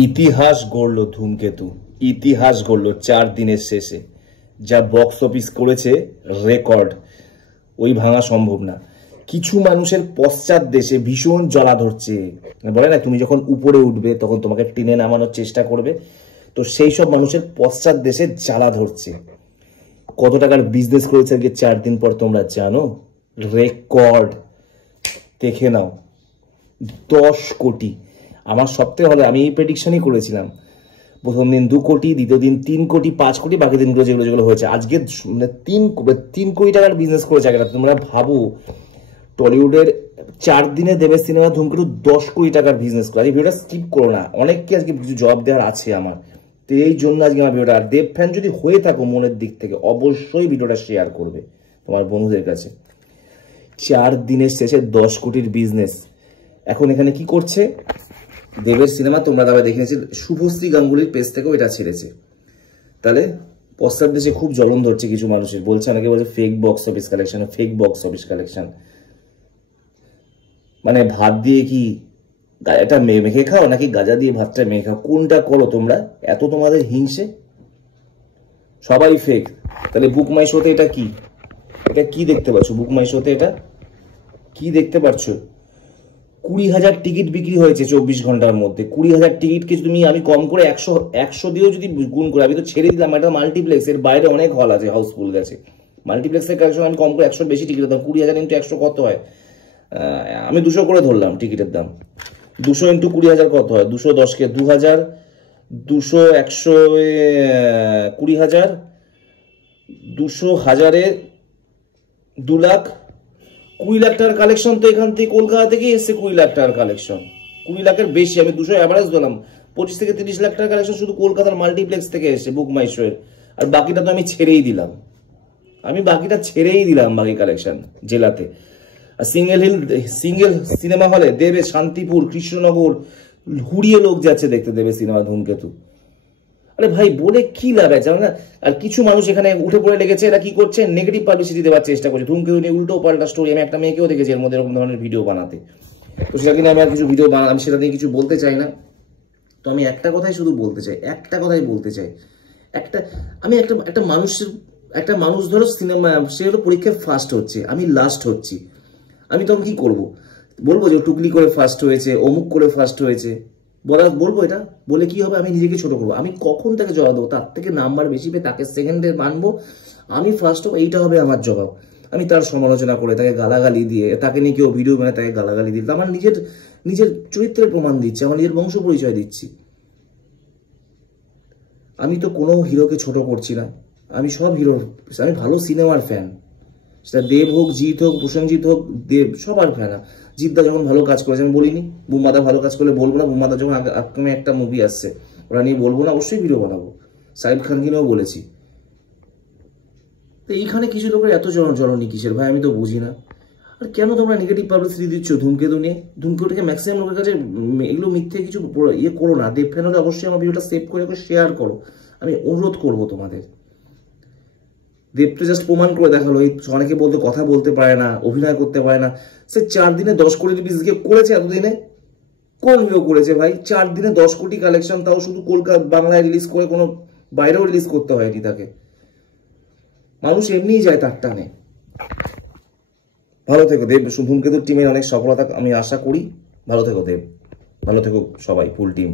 ইতিহাস গড়ল ধূমকেতু, ইতিহাস গড়ল 4 দিনের শেষে। যা বক্স অফিস করেছে রেকর্ড, ওই ভাঙা সম্ভব না। কিছু মানুষের পশ্চাৎ দেশে ভীষণ জ্বালা ধরছে, বলে না তুমি যখন উপরে উঠবে তখন তোমাকে টেনে নামানোর চেষ্টা করবে, তো সেই সব মানুষের পশ্চাৎ দেশে জ্বালা ধরছে। কত টাকার বিজনেস করেছে আজকে 4 দিন পর তোমরা জানো? রেকর্ড দেখে নাও, 10 কোটি। আমার সপ্তাহে হলে আমি এই প্রেডিকশনই করেছিলাম, প্রথম দিন 2 কোটি, দ্বিতীয় দিন 3 কোটি, 5 কোটি, বাকি দিনগুলো যেগুলো যেগুলো হয়েছে। আজকে 3 কোটি টাকার বিজনেস করেছে আগে। তোমরা ভাবো, টলিউডের 4 দিনে দেবের সিনেমা ধূমকেতু 10 কোটি টাকার বিজনেস করে। আজকে ভিডিওটা স্কিপ করো না, অনেককে আজকে কিছু জবাব দেওয়ার আছে আমার, তো এই জন্য আজকে আমার ভিডিওটা। আর দেব ফ্যান যদি হয়ে থাকো মনের দিক থেকে, অবশ্যই ভিডিওটা শেয়ার করবে তোমার বন্ধুদের কাছে। 4 দিনের শেষে 10 কোটির বিজনেস। এখন এখানে কি করছে দেবের সিনেমা? তোমরা দাবা দেখেছি, শুভশ্রী গাঙ্গুলির পেজ থেকেও এটা ছেড়েছে। তাহলে পশ্চাৎ দেশে খুব জ্বলন ধরছে কিছু মানুষের, বলছে অনেকে বলছে fake box office collection, fake box office collection. মানে ভাত দিয়ে কি এটা মেখে খাও, নাকি গাজা দিয়ে ভাতটা মেখে খাও? কোনটা করো তোমরা? এত তোমাদের হিংসে, সবাই ফেক। তাহলে বুক মাই শোতে এটা কি? এটা কি দেখতে পাচ্ছ? বুক মাই শোতে এটা কি দেখতে পাচ্ছ? 20,000 টিকিট বিক্রি হয়েছে 24 ঘন্টার মধ্যে। 20,000 টিকিটকে তুমি আমি কম করে 100 দিয়েও যদি গুণ করে, আমি তো ছেড়ে দিলাম, এটা মাল্টিপ্লেক্স, এর বাইরে অনেক হল আছে, হাউসফুল গেছে। মাল্টিপ্লেক্সের কালেকশন আমি কম করে 100 বেশি টিকিটের দাম, 20,000 ইন্টু 100 কত হয়? আমি 200 করে ধরলাম টিকিটের দাম। 200 ইন্টু 20,000 কত হয়? 210কে 2,000, 200, 100, 20,000, 200 হাজারে 2 লাখ, 20 লাখ টাকার কালেকশন। তো এখান থেকে কলকাতা থেকে এসছে 20 লাখ টাকার কালেকশন, 20 লাখের বেশি। আমি 200 অ্যাভারেজ দিলাম, 25 থেকে 30 লাখ টাকার কালেকশন শুধু কলকাতার মাল্টিপ্লেক্স থেকে এসছে বুক মাই শো এর। আর বাকিটা তো আমি ছেড়েই দিলাম, বাকি কালেকশন জেলাতে। আর সিঙ্গেল সিনেমা হলে দেবে শান্তিপুর, কৃষ্ণনগর হুড়িয়ে লোক যাচ্ছে দেখতে দেবে সিনেমা ধূমকেতু। আরে ভাই বলে কি লাভ আছে? আর কিছু মানুষ এখানে উঠে পড়ে লেগেছে, এরা কি করছে? নেগেটিভ পাবলিসিটি দেওয়ার চেষ্টা করছে ধূমকেতু নিয়ে, উল্টো পাল্টা স্টোরি। আমি একটা মেয়েকেও দেখেছি এর মধ্যে এরকম ধরনের ভিডিও বানাতে, তো সেটা কিনা আমি আর কিছু ভিডিও আমি সেটা নিয়ে কিছু বলতে চাই না। তো আমি একটা কথাই শুধু বলতে চাই, আমি একটা মানুষ ধরো সিনেমা, সে হলো পরীক্ষায় ফার্স্ট হচ্ছে, আমি লাস্ট হচ্ছি, আমি তখন কি করব? বলবো যে টুকলি করে ফার্স্ট হয়েছে, অমুক করে ফার্স্ট হয়েছে, বলবো? এটা বলে কি হবে? আমি নিজেকে ছোট করবো। আমি কখন তাকে জবাব দেবো? তার থেকে নাম্বার বেশি পেয়ে তাকে সেকেন্ডে মানবো, আমি ফার্স্ট হবো, এইটা হবে আমার জবাব। আমি তার সমালোচনা করে, তাকে গালাগালি দিয়ে, তাকে নিয়ে কেউ ভিডিও বানায় তাকে গালাগালি দিতে, আমার নিজের চরিত্রের প্রমাণ দিচ্ছি, আমার নিজের বংশ পরিচয় দিচ্ছি। আমি তো কোনো হিরোকে ছোট করছি না, আমি সব হিরোর, আমি ভালো সিনেমার ফ্যান। সেটা দেব হোক, জিৎ হোক, প্রসেনজিৎ হোক, দেব সবার ফ্যান। জিৎদা যখন ভালো কাজ করেছে আমি বলিনি, বুম্বাদা ভালো কাজ করলে বলবো না? বুম্বাদা যখন আপকামে একটা মুভি আসছে ওরা নিয়ে বলবো না? অবশ্যই ভিডিও বানাবো। সাইদ খানকে নিয়েও বলেছি। তো এইখানে কিছু লোকের এত জ্বলনি কিসের ভাই? আমি তো বুঝি না। আর কেন তোমরা নেগেটিভ পাবলিসিটি দিচ্ছ ধূমকেতু নিয়ে? ধূমকেতুকে ম্যাক্সিমাম লোকের কাছে এগুলো মিথ্যে কিছু ইয়ে করো না। দেব ফ্যান হলে অবশ্যই আমার ভিডিওটা সেভ করে শেয়ার করো, আমি অনুরোধ করবো তোমাদের। দেবটা জাস্ট প্রমাণ করে দেখালো। অনেকে বলতে কথা বলতে পারে না, অভিনয় করতে পারে না, সে 4 দিনে 10 কোটির বিজনেস করেছে। এতদিনে কোন হিরো করেছে ভাই? 4 দিনে 10 কোটি কালেকশন, তাও শুধু কলকাতা বাংলায় রিলিজ করে, কোনো বাইরেও রিলিজ করতে হয়নি তাকে। মানুষ এমনিই যায় তার টানে। ভালো থেকো দেব, ধূমকেতুর টিমের অনেক সফলতা আমি আশা করি। ভালো থেকো দেব, ভালো থেকো সবাই, ফুল টিম।